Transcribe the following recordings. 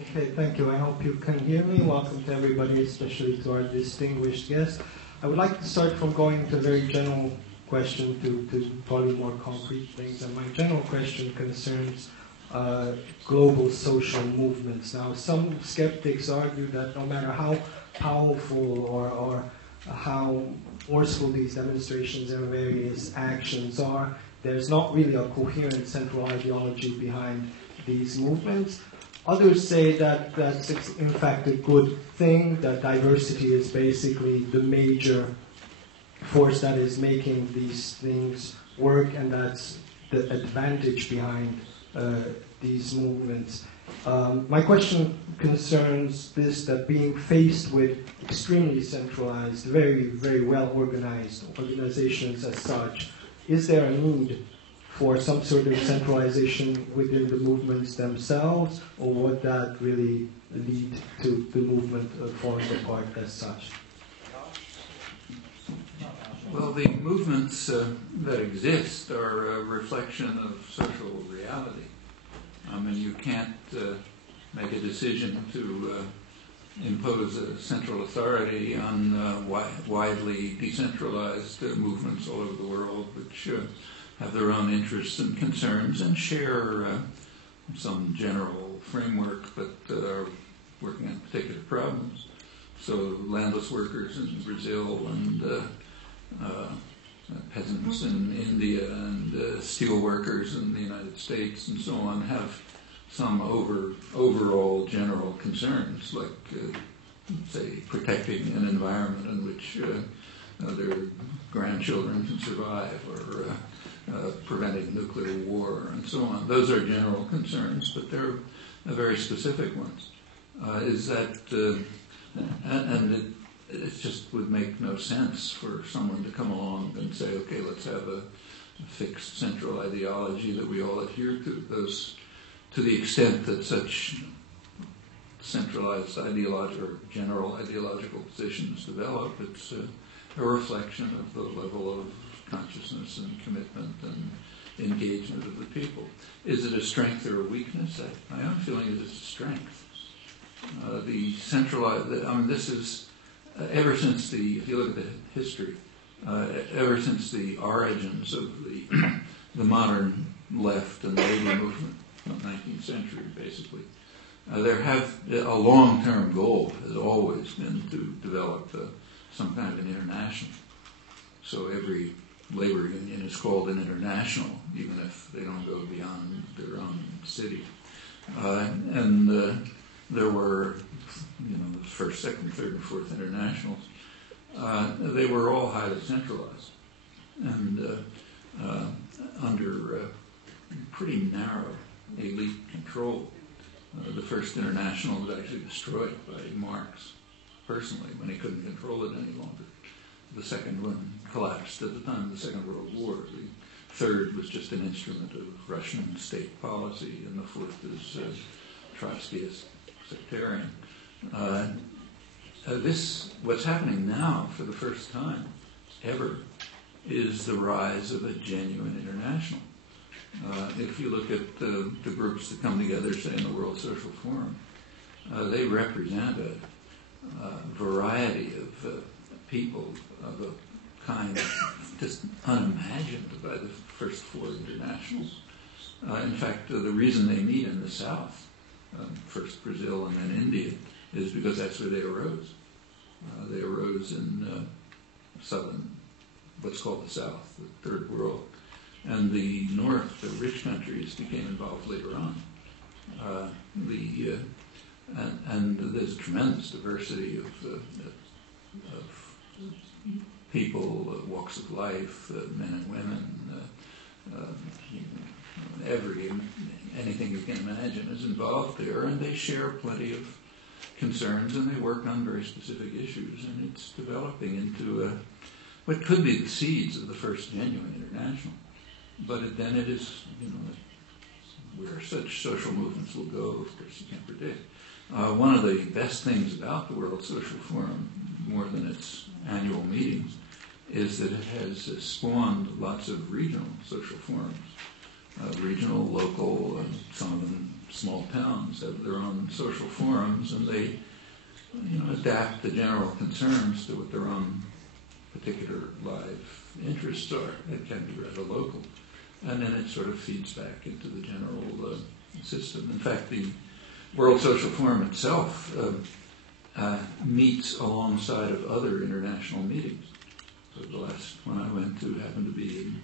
Okay, thank you. I hope you can hear me. Welcome to everybody, especially to our distinguished guests. I would like to start from going to a very general question to probably more concrete things. And my general question concerns global social movements. Now, some skeptics argue that no matter how powerful or how forceful these demonstrations and various actions are, there's not really a coherent central ideology behind these movements. Others say that that's in fact a good thing, that diversity is basically the major force that is making these things work, and that's the advantage behind these movements. My question concerns this, that being faced with extremely centralized, very, very well organized organizations as such, is there a need for some sort of centralization within the movements themselves, or would that really lead to the movement falling apart as such? Well, the movements that exist are a reflection of social reality. I mean, you can't make a decision to impose a central authority on widely decentralized movements all over the world, which have their own interests and concerns and share some general framework, but are working on particular problems. So landless workers in Brazil and peasants in India and steel workers in the United States and so on have some overall general concerns, like, say, protecting an environment in which their grandchildren can survive, or preventing nuclear war, and so on. Those are general concerns, but they're very specific ones. It just would make no sense for someone to come along and say, okay, let's have a fixed central ideology that we all adhere to. Those, to the extent that such centralized ideological or general ideological positions develop, it's a reflection of the level of consciousness and commitment and engagement of the people. Is it a strength or a weakness? My own feeling is it's a strength. The centralized, this is, ever since if you look at the history, ever since the origins of the modern left and labor movement, 19th century basically, a long-term goal has always been to develop some kind of an international. So every labor union is called an international, even if they don't go beyond their own city. There were, the first, second, third, and fourth internationals. They were all highly centralized and under pretty narrow elite control. The first international was actually destroyed by Marx personally when he couldn't control it any longer. The second one collapsed at the time of the Second World War. The third was just an instrument of Russian state policy, and the fourth is Trotskyist sectarian. What's happening now for the first time ever is the rise of a genuine international. If you look at the groups that come together, say, in the World Social Forum, they represent a variety of people of a kind just unimagined by the first four internationals. In fact, the reason they meet in the South, first Brazil and then India, is because that's where they arose. They arose in southern, what's called the South, the Third World. And the North, the rich countries, became involved later on. And there's a tremendous diversity of people, walks of life, men and women, anything you can imagine is involved there, and they share plenty of concerns, and they work on very specific issues, and it's developing into what could be the seeds of the first genuine international. But then it is, where such social movements will go, of course, you can't predict. One of the best things about the World Social Forum, more than its annual meetings, is that it has spawned lots of regional social forums. Regional, local, some of them small towns have their own social forums, and they adapt the general concerns to what their own particular live interests are. It can be rather local. And then it sort of feeds back into the general system. In fact, the World Social Forum itself meets alongside of other international meetings. So the last one I went to happened to be in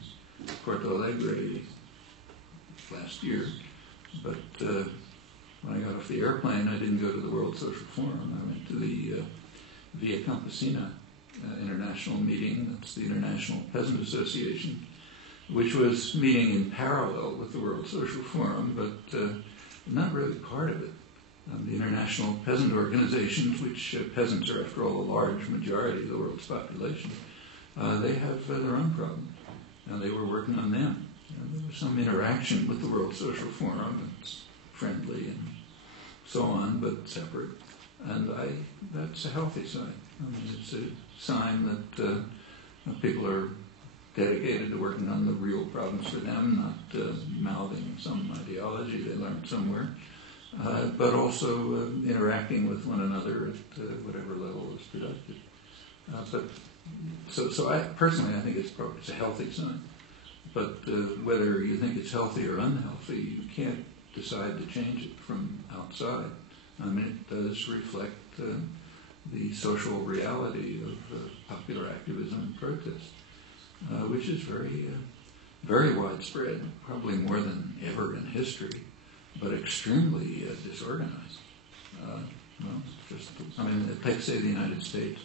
Porto Alegre last year. But when I got off the airplane, I didn't go to the World Social Forum. I went to the Via Campesina international meeting. That's the International Peasant Association, which was meeting in parallel with the World Social Forum, but not really part of it. The international peasant organizations, which peasants are, after all, a large majority of the world's population, they have their own problems, and they were working on them. There was some interaction with the World Social Forum. It's friendly and so on, but separate. And that's a healthy sign. I mean, it's a sign that people are dedicated to working on the real problems for them, not mouthing some ideology they learned somewhere, but also interacting with one another at whatever level is productive. So I personally, I think it's a healthy sign. But whether you think it's healthy or unhealthy, you can't decide to change it from outside. I mean, it does reflect the social reality of popular activism and protest, which is very, very widespread, probably more than ever in history, but extremely disorganized. Take, say, the United States.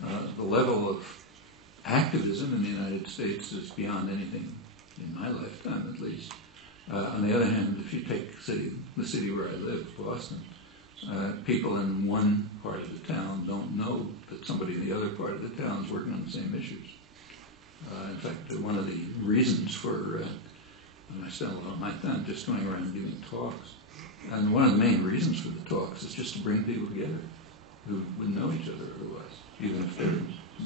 The level of activism in the United States is beyond anything in my lifetime, at least. On the other hand, if you take the city where I live, Boston, people in one part of the town don't know that somebody in the other part of the town is working on the same issues. In fact, one of the reasons for, I spend a lot of my time just going around giving talks, and one of the main reasons for the talks is just to bring people together who wouldn't know each other otherwise, even if they're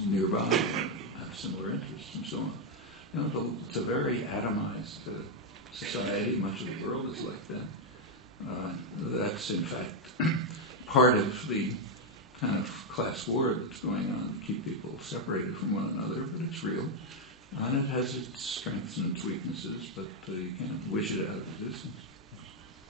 nearby and have similar interests and so on. It's a very atomized society. Much of the world is like that. That's, in fact, part of the kind of class war that's going on to keep people separated from one another, but it's real. And it has its strengths and its weaknesses, but you can't wish it out of existence.